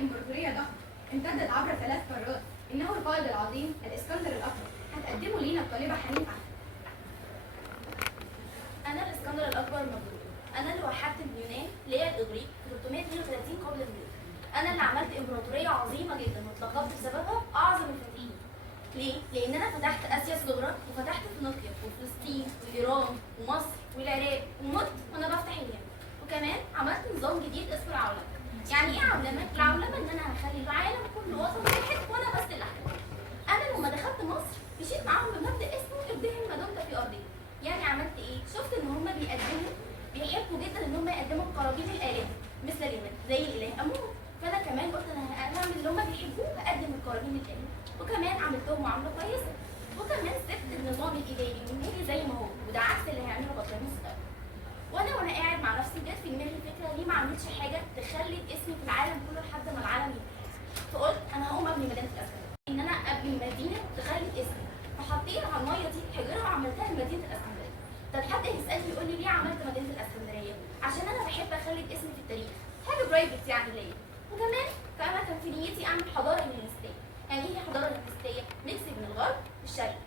إمبراطورية ضخمة امتدت عبر 3 قارات. إنه القائد العظيم الإسكندر الأكبر. هتقدموا لينا الطالبة حنين أحمد. أنا الإسكندر الأكبر المغلوب. أنا اللي وحدت اليونان اللي هي الإغريق في 332 قبل الميلاد. أنا اللي عملت إمبراطورية عظيمة جدا واتلقبت بسببها أعظم الفاتحين. ليه؟ لأن أنا فتحت آسيا الصغرى وفتحت فينيقيا وفلسطين وإيران ومصر والعراق ومت وأنا بفتح اليمن. وكمان عملت نظام جديد اسمه العولمة. يعني إيه عولمة؟ العولمة إن أنا هخلي العالم كله وطن واحد وأنا بس اللي أحكم. أنا لما دخلت مصر مشيت معاهم بمبدأ اسمه ابدهم ما دمت في أرضي. يعني عملت إيه؟ شفت إن هم بيحبوا جدا إن هم يقدموا قرابين الآلهة مثل اليمن زي الإله أمون. فأنا كمان قلت أنا هعمل اللي هم بيحبوه هقدم القرابين الآلهة. وكمان عملت لهم معاملة كويسة. وكمان سبت النظام الإداري والمالي زي ما هو وده عكس اللي هيعمله بطليموس ده. وانا قاعد مع نفسي جت في دماغي فكره ليه ما اعملش حاجه تخلي اسمي في العالم كله لحد ما العالم ينتهي. فقلت انا هقوم ابني مدينه الاسكندريه. ان انا ابني مدينه تخلي اسمي. فحطيت على الميه دي حجره وعملتها لمدينه الاسكندريه. طب حد هيسالني يقول لي ليه عملت مدينه الاسكندريه؟ عشان انا بحب اخلي اسمي في التاريخ. حاجه برايفت يعني ليا. وكمان انا كان في نيتي اعمل حضاره هيلينستيه. يعني ايه حضاره هيلينستيه؟ ميكس بين الغرب والشرق.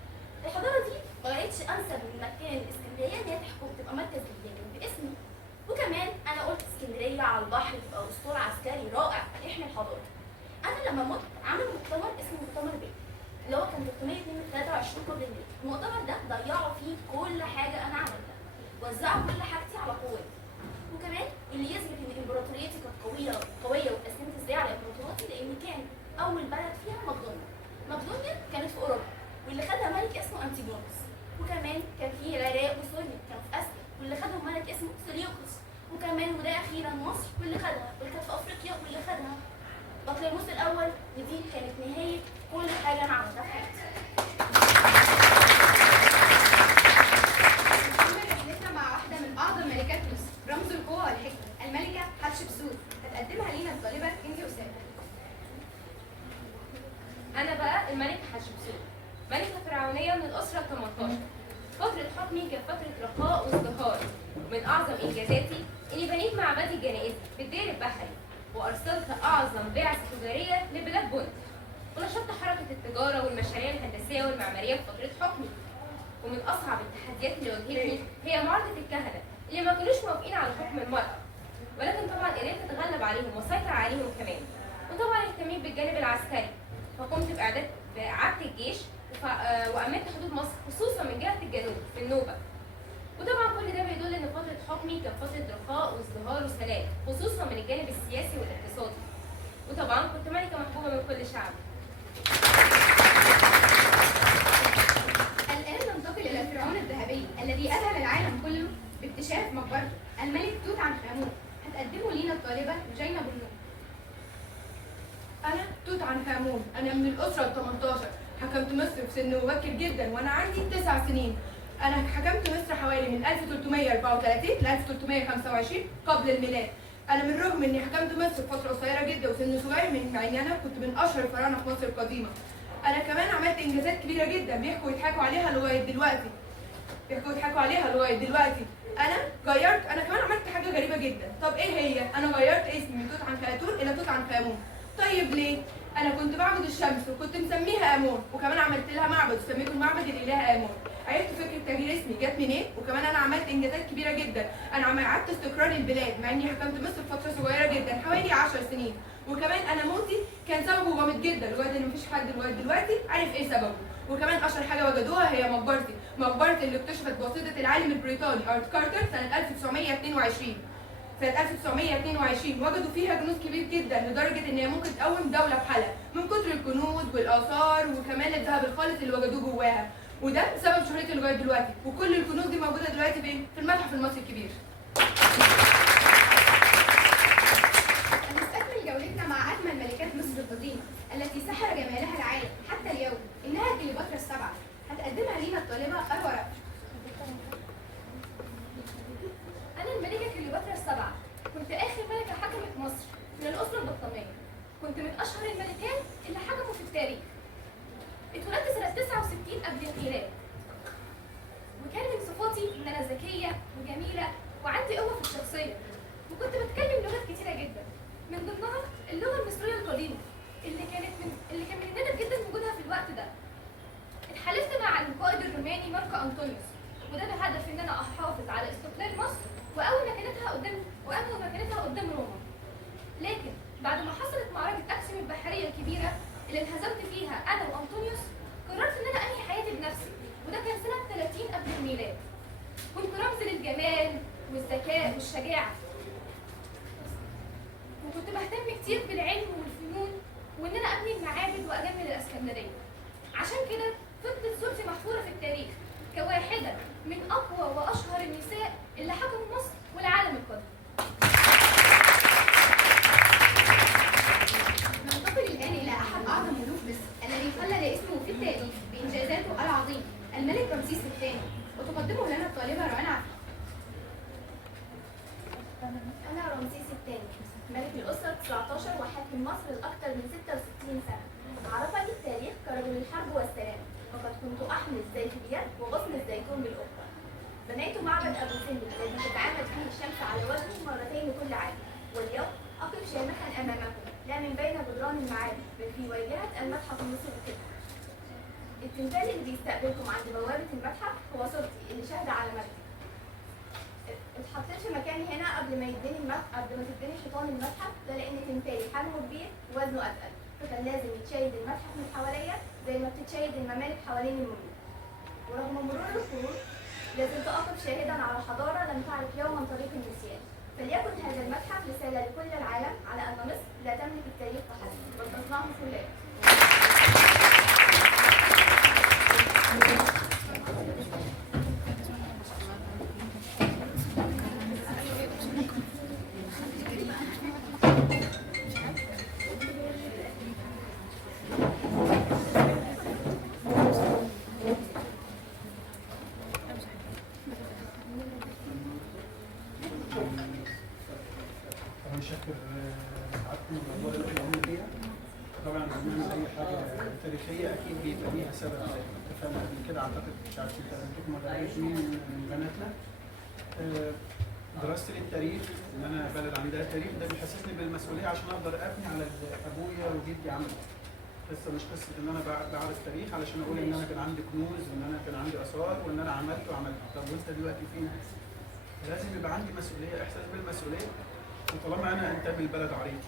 الحضاره دي ما بقتش انسب من مكان اسكندريه ان هي تحكم تبقى مركز للدين باسمي. وكمان انا قلت اسكندريه على البحر تبقى اسطول عسكري رائع يحمي الحضاره. انا لما مت عملوا مؤتمر اسمه مؤتمر بيه اللي هو كان 323 قبل الميلاد. المؤتمر ده ضيعوا فيه كل حاجه انا عملتها، وزعوا كل حاجتي على قوتي. وكمان اللي يثبت ان امبراطوريتي كانت قويه واتقسمت ازاي على امبراطوراتي لان كان اول بلد فيها مقدونيا. مقدونيا كانت في اوروبا واللي خدها ملك اسمه انتيجونوس. وكمان كان في العراق وسوريا كانوا في اسيا واللي خدهم ملك اسمه سيليوكوس. وكمان وده اخيرا مصر واللي خدها واللي كانت في افريقيا واللي خدها بطليموس الاول. ودي كانت نهايه كل حاجه انا عملتها في حياتي. نكمل رحلتنا مع واحدة من أعظم ملكات مصر، رمز القوة والحكمة، الملكة حتشبسوت. هتقدمها لينا الطالبة كنزي أسامة. أنا بقى الملكة حتشبسوت، ملكة فرعونية من الأسرة ال18. فترة حكمي كانت فترة رخاء وازدهار. من أعظم إنجازاتي إني بنيت معبدي الجنائزي في الدير البحري، وأرسلت أعظم بعثة تجارية لبلاد بونت، ونشطت حركة التجارة والمشاريع الهندسية والمعمارية في فترة حكمي. ومن أصعب التحديات اللي واجهتني هي معارضة الكهنة اللي ما كانوش موافقين على حكم المرأة، ولكن طبعا قدرت أتغلب عليهم وأسيطر عليهم كمان. وطبعا اهتميت بالجانب العسكري، فقمت بإعادة الجيش وأمنت حدود مصر خصوصا من جهة الجنوب في النوبة. وطبعا كل ده بيدل ان فترة حكمي كانت فترة رخاء وازدهار وسلام خصوصا من الجانب السياسي والاقتصادي. وطبعا كنت ملكة محبوبة من كل شعب. الآن ننتقل إلى فرعون الذهبي الذي أذهل العالم كله باكتشاف مقبرته، الملك توت عنخ آمون. هتقدمه لينا الطالبة جينا بنور. أنا توت عنخ آمون، أنا من الأسرة ال18. حكمت مصر في سن مبكر جدا وأنا عندي 9 سنين. أنا حكمت مصر حوالي من 1334 ل 1325 قبل الميلاد. أنا من رغم إني حكمت مصر في فترة قصيرة جدا وسن صغير مع إني أنا كنت من أشهر الفراعنة في مصر القديمة. أنا كمان عملت إنجازات كبيرة جدا بيحكوا يضحكوا عليها لغاية دلوقتي. أنا كمان عملت حاجة غريبة جدا. طب إيه هي؟ أنا غيرت اسمي من توت عنخ آتون إلى توت عنخ آمون. طيب ليه؟ أنا كنت بعبد الشمس وكنت مسميها آمون، وكمان عملت لها معبد وسميته المعبد الإله آمون. عرفت فكرة تغيير اسمي جت منين؟ وكمان أنا عملت إنجازات كبيرة جدا. أنا عملت استقرار البلاد مع إني حكمت مصر فترة صغيرة جدا حوالي 10 سنين. وكمان أنا موتي كان سببه غامض جدا لغاية إن مفيش حد لغاية دلوقتي عارف إيه سببه. وكمان أشهر حاجة وجدوها هي مقبرتي اللي اكتشفت بواسطة العالم البريطاني آرت كارتر سنة 1922. سنة 1922 وجدوا فيها كنوز كبير جدا لدرجة إن هي ممكن تقوم دولة بحالها من كتر الكنوز والآثار وكمان الذهب الخالص اللي وجدوه جواها. وده سبب شهرتي لغاية دلوقتي. وكل الكنوز دي موجودة دلوقتي فين؟ في المتحف المصري الكبير. هنستكمل جولتنا مع أجمل ملكات مصر القديمة التي سحر جمالها العالم حتى اليوم، إنها كليوباترا السبعة. هتقدمها لينا الطالبة أروى رأفت. أنا الملكة كليوباترا السبعة، كنت آخر ملكة حكمت مصر من الأسرة البطلمية. كنت من أشهر الملكات اللي حكموا في التاريخ. اتولدت سنة 69 قبل الميلاد. وكان من صفاتي إن أنا ذكية وجميلة وعندي قوة في الشخصية، وكنت بتكلم لغات كتيرة جدا، من ضمنها اللغة المصرية القديمة اللي كان من النادر جدا وجودها في الوقت ده. اتحالفت مع القائد الروماني ماركو أنطونيوس، وده بهدف إن أنا أحافظ على استقلال مصر وأقوي مكانتها قدام روما. لكن بعد ما حصلت معركة أكسيوم البحرية الكبيرة اللي انهزمت فيها أنا وأنطونيوس، قررت إن أنا أنهي حياتي بنفسي، وده كان سنة 30 قبل الميلاد. كنت رمز للجمال والذكاء والشجاعة، وكنت بهتم كتير بالعلم والفنون وإن أنا أبني المعابد وأجمل الإسكندرية. عشان كده فضلت صورتي محفورة في التاريخ كواحدة من أقوى وأشهر النساء اللي حكموا مصر والعالم القديم. ننتقل الآن إلى أحد أعظم ملوك مصر الذي خلد اسمه في التاريخ بإنجازاته العظيمة، الملك رمسيس الثاني، وتقدمه لنا الطالبة روان عفيف. أنا رمسيس الثاني، ملك الأسرة 19 وحاكم مصر لأكثر من 66 سنة. عرفني التاريخ كرجل الحرب والسلام، وقد كنت أحمل الزيت بيد وغصن الزيتون بالأخرى. بنيت معبد أبو سمبل الذي تتعامد فيه الشمس على وجهه مرتين كل عام، واليوم أقف شامخا أمامكم لا من بين جدران المعابد بل في واجهة المتحف المصري الكبير. التمثال اللي بيستقبلكم عند بوابة المتحف هو صورتي اللي شاهدة على مجدي. اتحطيت في مكاني هنا قبل ما تديني حيطان المتحف، ده لأن تمثالي حجمه كبير ووزنه أتقل، فكان لازم يتشيد المتحف من حواليا زي ما بتتشيد الممالك حوالين الملوك. ورغم مرور القرون لازلت أقف شاهدا على حضارة لم تعرف يوما طريق النسيان. فليكن هذا المتحف رسالة لكل العالم على أن مصر لا تملك التاريخ فحسب بل تصنعه كلها. شكر سعادتكم والله اللي قلنا فيها. طبعا لما نعمل اي حاجه تاريخيه اكيد بيبقى ليها سبب، اتفقنا قبل كده. اعتقد مش عارف انتوا ما تعرفوش مين من بناتنا. دراستي للتاريخ ان انا بلد عندها تاريخ ده بيحسسني بالمسؤوليه عشان اقدر ابني على ابويا وجدي عملوا. قصه مش قصه ان انا بعرف تاريخ علشان اقول ان انا كان عندي كنوز وان انا كان عندي اثار وان انا عملت وعملت. طب وانت دلوقتي فين؟ لازم يبقى عندي مسؤوليه، احساس بالمسؤوليه. وطالما انا انتمي لبلد عريق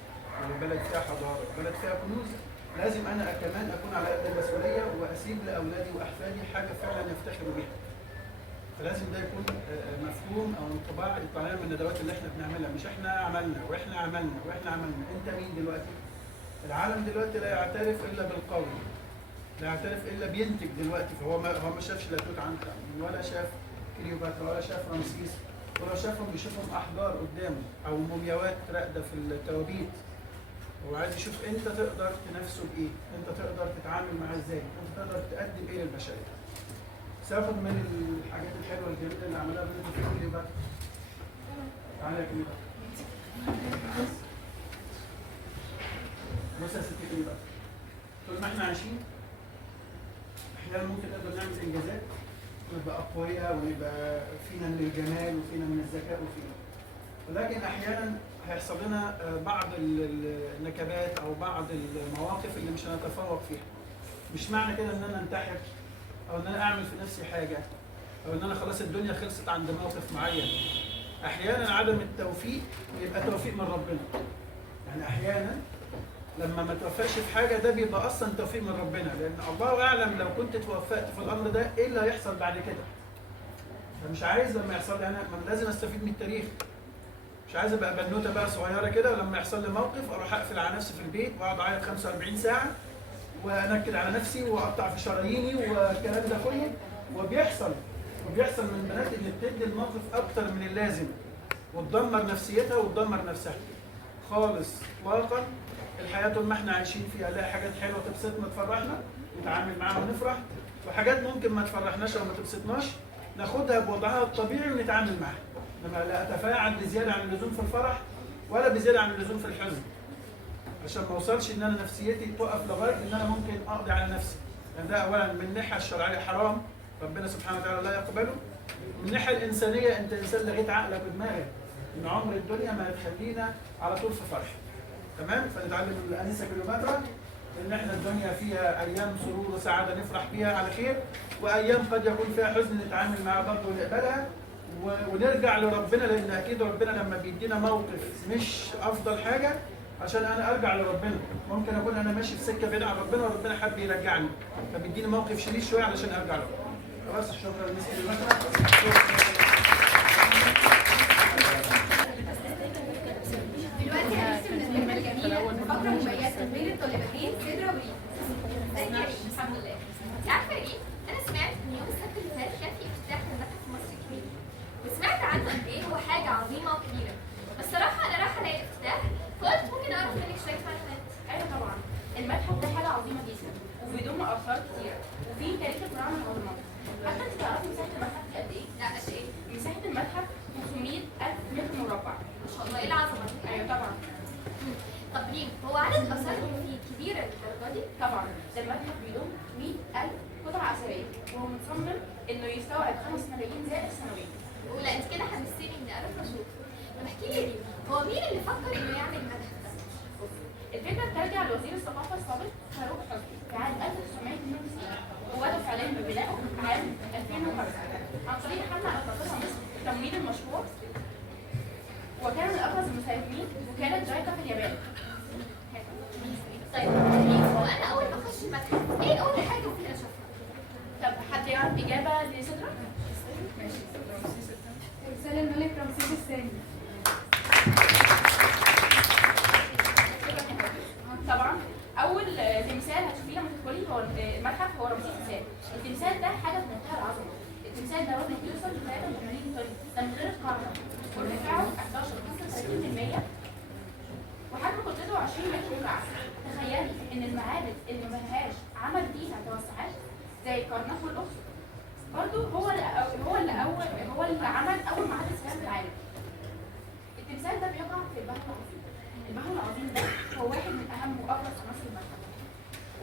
وبلد فيها حضاره وبلد فيها كنوز، لازم انا كمان اكون على قد المسؤوليه واسيب لاولادي واحفادي حاجه فعلا يفتخروا بيها. فلازم ده يكون مفهوم او انطباع يطلع لنا من الندوات اللي احنا بنعملها، مش احنا عملنا واحنا عملنا واحنا عملنا. انت مين دلوقتي؟ العالم دلوقتي لا يعترف الا بالقول، لا يعترف الا بينتج دلوقتي. فهو ما شافش لا توت عنخ ولا شاف كليوباترا ولا شاف رمسيس، ولو شافهم بيشوفهم احجار قدامه او مومياوات راقده في التوابيت. هو عايز يشوف انت تقدر تنافسه بايه، انت تقدر تتعامل معاه ازاي، انت تقدر تقدم ايه للبشريه. ساخد من الحاجات الحلوه الجميله اللي عملها بنت في كليوباترا. تعالى يا كليوباترا. بص يا ستي كليوباترا، طول ما احنا عايشين احيانا ممكن نقدر نعمل انجازات ونبقى اقوياء ونبقى فينا من الجمال وفينا من الذكاء وفينا، ولكن احيانا هيحصل لنا بعض النكبات او بعض المواقف اللي مش هنتفوق فيها. مش معنى كده ان انا انتحر او ان انا اعمل في نفسي حاجه او ان انا خلاص الدنيا خلصت عند موقف معين. احيانا عدم التوفيق بيبقى توفيق من ربنا. يعني احيانا لما ما توفقش في حاجه ده بيبقى اصلا توفيق من ربنا، لان الله اعلم لو كنت توفقت في الامر ده ايه اللي هيحصل بعد كده. فمش عايز لما يحصل لي انا لازم استفيد من التاريخ. مش عايز ابقى بنوته بقى صغيره كده ولما يحصل لي موقف اروح اقفل على نفسي في البيت واقعد اعيط 45 ساعه وانكد على نفسي واقطع في شراييني والكلام ده كله. وبيحصل من البنات اللي بتدي الموقف اكتر من اللازم وتدمر نفسيتها وتدمر نفسها خالص اطلاقا. الحياه طول ما احنا عايشين فيها نلاقي حاجات حلوه تبسطنا تفرحنا نتعامل معاها ونفرح، وحاجات ممكن ما تفرحناش او ما تبسطناش ناخدها بوضعها الطبيعي ونتعامل معاها. انما لا اتفاعل بزياده عن اللزوم في الفرح ولا بزياده عن اللزوم في الحزن، عشان ما اوصلش ان انا نفسيتي توقف لغايه ان انا ممكن اقضي على نفسي. يعني ده اولا من الناحيه الشرعيه حرام، ربنا سبحانه وتعالى لا يقبله. من الناحيه الانسانيه انت انسان لغيت عقلك ودماغك، ان عمر الدنيا ما هتخلينا على طول في فرح. تمام؟ فنتعلم من الانسه كليوباترا ان احنا الدنيا فيها ايام سرور وسعاده نفرح بيها على خير، وايام قد يكون فيها حزن نتعامل معها برضه ونقبلها ونرجع لربنا، لان اكيد ربنا لما بيدينا موقف مش افضل حاجه عشان انا ارجع لربنا. ممكن اكون انا ماشي في سكه بعيد عن ربنا وربنا حب يرجعني، فبيديني موقف شديد شويه علشان ارجع له. خلاص شكرا لمس كليوباترا. دلوقتي هنرسم النجمة الجميلة فقرة مميزة بين الطالبتين سدرة وريم. الحمد لله. انت عارفه ايه؟ انا سمعت ان يوم السبت اللي فات كان في افتتاح للمتحف المصري الكبير، وسمعت عنه قد ايه هو حاجه عظيمه وكبيره. بس صراحه انا رايحه الاقي افتتاح، فقلت ممكن اعرف منك شويه معلومات. ايوه طبعا، المتحف ده حاجه عظيمه جدا وبيضم اثار كتيره وفي تاريخ الفراعنه العظماء. حتى انت تعرفي مساحه المتحف دي قد ايه؟ لا قد ايه؟ مساحه المتحف 500,000 متر مربع. ما شاء الله، ايه العظمه دي؟ ايوه طبعا. طب ريم، هو عدد الاثار فيه كبيره للدرجه دي؟ طبعا ده المتحف بيضم 100,000 قطعه اثريه وهو متصمم انه يستوعب 5 ملايين زائر سنويا. ولا انت كده حمستني اني اروح اشوف. طب احكي لي يا ريم، هو مين اللي فكر انه يعمل المتحف ده؟ الفكره بترجع لوزير الثقافه السابق فاروق حسني في عام 1992 وبدأ فعليا ببنائه عام 2005 عن طريق حمله على قطاع مصر لتمويل المشروع، وكان من ابرز المساهمين وكاله جايكا في اليابان. طيب ريم، هو انا اول ما اخش المتحف ايه اول حاجه ممكن اشوفها؟ طب حد يعرف اجابه لسدرة؟ تمثال الملك رمسيس الثاني. طبعا اول تمثال هتشوفيه لما تدخلي هو المتحف هو رمسيس الثاني. التمثال ده حاجه في منتهى العظمه. التمثال ده وزنه بيوصل ل 83 طن، ده من غير القاعده، وارتفاعه 11.35% وحجم كتلته 20 متر مكعب. تخيلي ان المعابد اللي ما لهاش عمل فيها توسعات زي الكرنك والاقصر برضه هو اللي عمل اول معبد سلام في العالم. التمثال ده بيقع في البحر العظيم. البحر العظيم ده هو واحد من اهم وابرز عناصر المتحف،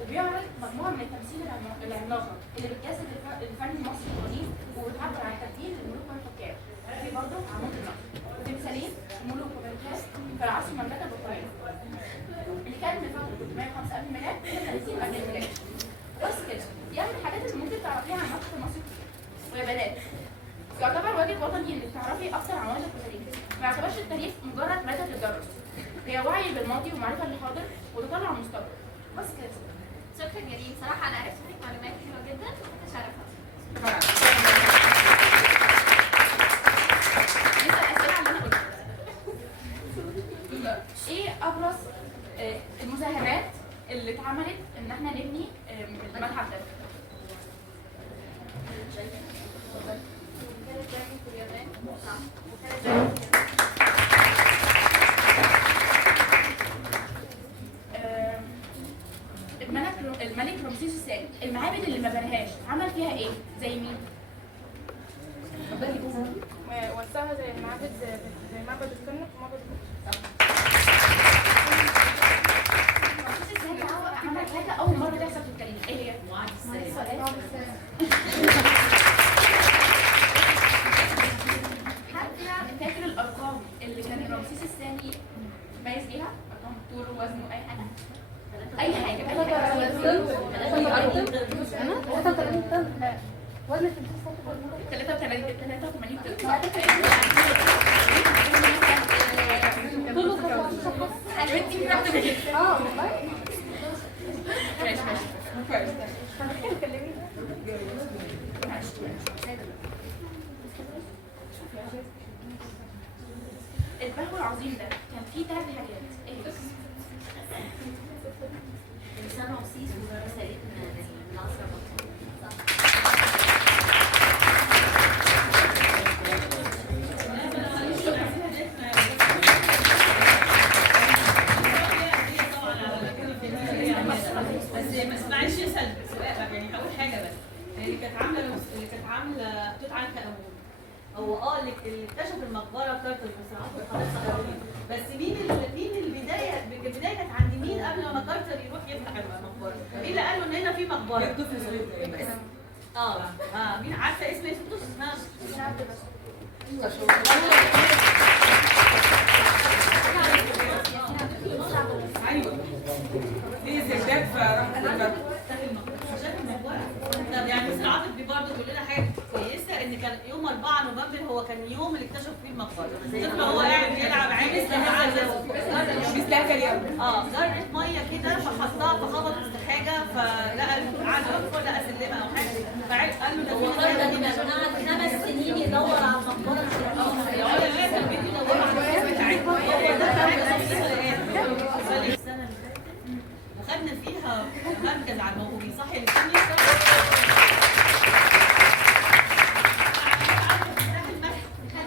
وبيعرض مجموعه من التماثيل العملاقه اللي بتجسد الفن المصري القديم وبتعبر عن تبديل الملوك والحكام. في برضه عمود النهر وتمثالين ملوك وملكات في العصر المملكه البطريقيه اللي كانت من فتره 305 قبل الميلاد ل 30 قبل الميلاد. بس كده دي اهم الحاجات اللي ممكن تعرفيها عن المتحف المصري الكبير. ويا بنات، يعتبر واجب وطني انك تعرفي اكتر عن وجهك التاريخ. ما يعتبرش التاريخ مجرد ماده للدرس، هي وعي بالماضي ومعرفه للحاضر وتطلع المستقبل. بس كده. شكرا يا ريم، صراحه انا عرفت منك معلومات حلوه جدا وتشرفها. نسال اسئله عن اللي انا قلته. ايه ابرز المساهمات اللي اتعملت ان احنا نبني المتحف ده؟ الملك رمسيس الثاني المعابد اللي ما بناهاش عمل فيها ايه؟ زي مين؟ ووسعها زي المعابد زي معبد الكرنك ومعبد رمسيس الثاني عمل حاجه اول مره تحصل في التاريخ، ايه هي؟ فاكر الارقام اللي كان رمسيس الثاني مميز بيها؟ ارقام طوله ووزنه اي حاجه؟ اي حاجه. وزن 83 البحر العظيم ده كان فيه 3 حاجات. ايه هي؟ لسان رمسيس ورسائل من العصر البطريقي. بس ما اسمعيش يسال سؤال، يعني هقول حاجه بس. اللي كانت عامله توت عنخ امون هو اللي اكتشف المقبره بتاعت المصريات خلاص. بس مين البدايه كانت عند مين قبل ما كارتر يروح يفتح المقبره؟ مين اللي قال له ان هنا في مقبره؟ مين عارفه اسم يوسف؟ ايوه دي زبدات فرحت البلد. طب يعني مستر عاطف دي برضه تقول لنا حاجه كويسه ان كان يوم 4 نوفمبر هو كان يوم اللي اكتشفوا فيه المقبره. طفل هو قاعد بيلعب عادي بيستهجن يوم. جرة ميه كده فحطها فخبطت في حاجه فلقى قعد يدخل لقى سلمه او حاجه فقال له ده هو الراجل ده كان قعد 5 سنين يدور على المقبره مش لاقيها. كان بيدور على السنه اللي فاتت وخدنا فيها مركز على الموهوبين صح يا لساني؟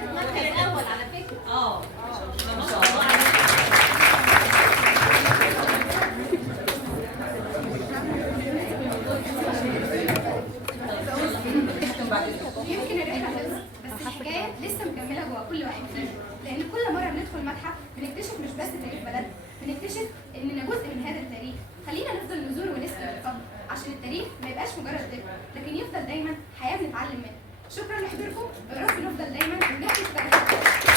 المركز الاول على فكره. ما شاء الله عليك. يمكن الرحله خلصت بس الحكايه لسه مكمله جوه كل واحد فينا، لان كل مره بندخل متحف بنكتشف مش بس تاريخ بلدنا، بنكتشف اننا جزء من هذا التاريخ. خلينا نفضل نزور ونسال ونفضل عشان التاريخ ما يبقاش مجرد ذكر لكن يفضل دايما حياه بنتعلم منها. شكرا لحضوركم، يا رب نفضل دايما بنحكي التاريخ.